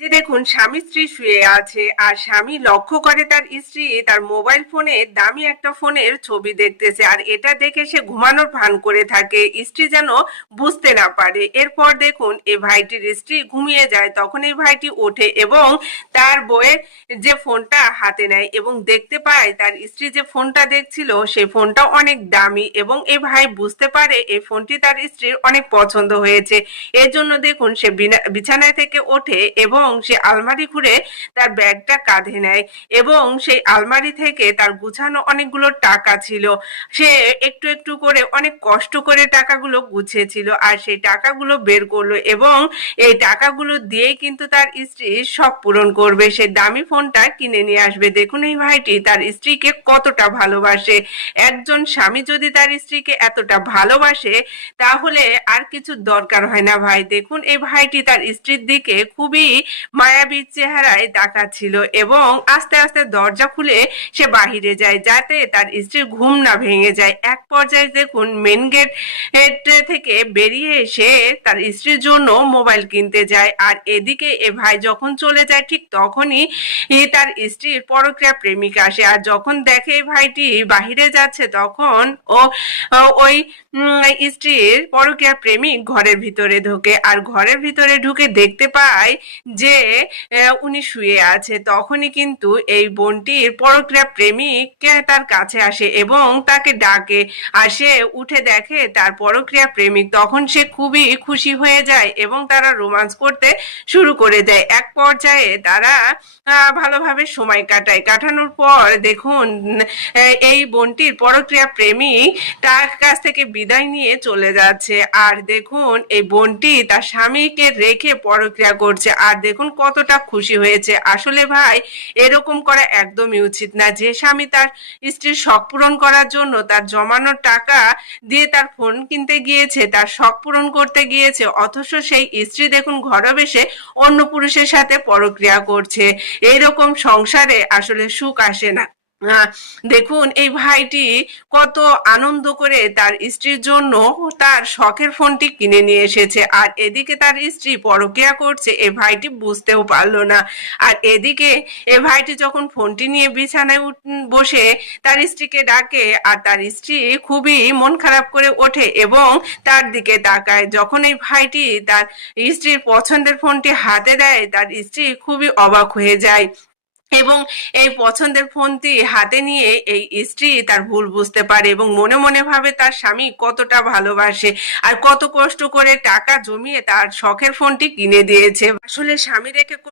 যে দেখুন স্বামী স্ত্রী শুয়ে আছে আর স্বামী লক্ষ্য করে তার স্ত্রী তার মোবাইল ফোনে দামি একটা ফোনের ছবি দেখতেছে আর এটা দেখে সে ঘুমানোর ভান করে থাকে স্ত্রী যেন বুঝতে না পারে। এরপর দেখুন এই ভাইটির স্ত্রী ঘুমিয়ে যায়, তখন এই ভাইটি ওঠে এবং তার বউয়ের যে ফোনটা হাতে নেয় এবং দেখতে পায় তার স্ত্রী যে ফোনটা দেখছিল সেই ফোনটা অনেক দামি এবং এই ভাই বুঝতে পারে এই ফোনটি তার স্ত্রীর অনেক পছন্দ হয়েছে। এর জন্য দেখুন সে বিছানায় থেকে ওঠে এবং সে আলমারি খুলে তার ব্যাগটা কাঁধে নেয় এবং সেই আলমারি থেকে তার গুছানো অনেকগুলো টাকা ছিল। সে একটু একটু করে অনেক কষ্ট করে টাকাগুলো গুছিয়েছিল আর সেই টাকাগুলো বের করলো এবং এই টাকাগুলো দিয়ে কিন্তু তার স্ত্রী শখ পূরণ করবে, সে দামি ফোনটা কিনে নিয়ে আসবে। দেখুন এই ভাইটি তার স্ত্রীকে কতটা ভালোবাসে। একজন স্বামী যদি তার স্ত্রীকে এতটা ভালোবাসে তাহলে আর কিছু দরকার হয় না ভাই। দেখুন এই ভাইটি তার স্ত্রীর দিকে খুবই মায়াবী চেহারায় তাকাচ্ছিল এবং আস্তে আস্তে দরজা খুলে সে বাহিরে যায় যাতে তার স্ত্রীর ঘুম না ভেঙে যায়। এক পর্যায়ে দেখুন মেন গেট থেকে বেরিয়ে এসে তার স্ত্রীর জন্য মোবাইল কিনতে যায় আর এদিকে এ ভাই যখন চলে যায় ঠিক তখনই তার স্ত্রীর পরকীয়া প্রেমিকা আসে আর যখন দেখে এই ভাইটি বাহিরে যাচ্ছে তখন ও ওই স্ত্রীর পরকীয়া প্রেমিক ঘরের ভিতরে ঢোকে আর ঘরের ভিতরে ঢুকে দেখতে পায় যে উনি শুয়ে আছে। তখনই কিন্তু এই বোনটির পরকীয়া প্রেমিক তার কাছে আসে এবং তাকে ডাকে আর সে উঠে দেখে তার পরকীয়া প্রেমিক। তখন সে খুবই খুশি হয়ে যায় এবং তারা রোমান্স করতে শুরু করে দেয়। এক পর্যায়ে তারা ভালোভাবে সময় কাটায়। কাটানোর পর দেখুন এই বোনটির পরকীয়া প্রেমিক তার কাছ থেকে বিদায় নিয়ে চলে যাচ্ছে আর দেখুন এই বোনটি তার স্বামীকে রেখে পরক্রিয়া করছে আর দেখুন কতটা খুশি হয়েছে। আসলে ভাই এরকম করা একদমই উচিত না। যে স্বামী তার স্ত্রীর শখ পূরণ করার জন্য তার জমানোর টাকা দিয়ে তার ফোন কিনতে গিয়েছে, তার শখ পূরণ করতে গিয়েছে, অথচ সেই স্ত্রী দেখুন ঘরে বসে অন্য পুরুষের সাথে পরক্রিয়া করছে, এইরকম সংসারে আসলে সুখ আসে না। দেখুন এই ভাইটি কত আনন্দ করে তার স্ত্রীর জন্য তার শখের ফোনটি কিনে নিয়ে এসেছে আর এদিকে তার স্ত্রী পরকীয়া করছে এ ভাইটি বুঝতেও পারলো না। আর এদিকে এ ভাইটি যখন ফোনটি নিয়ে বিছানায় বসে তার স্ত্রীকে ডাকে আর তার স্ত্রী খুবই মন খারাপ করে ওঠে এবং তার দিকে তাকায়। যখন এই ভাইটি তার স্ত্রীর পছন্দের ফোনটি হাতে দেয় তার স্ত্রী খুবই অবাক হয়ে যায় এবং এই পছন্দের ফোনটি হাতে নিয়ে এই স্ত্রী তার ভুল বুঝতে পারে এবং মনে মনে ভাবে তার স্বামী কতটা ভালোবাসে আর কত কষ্ট করে টাকা জমিয়ে তার শখের ফোনটি কিনে দিয়েছে। আসলে স্বামী রেখে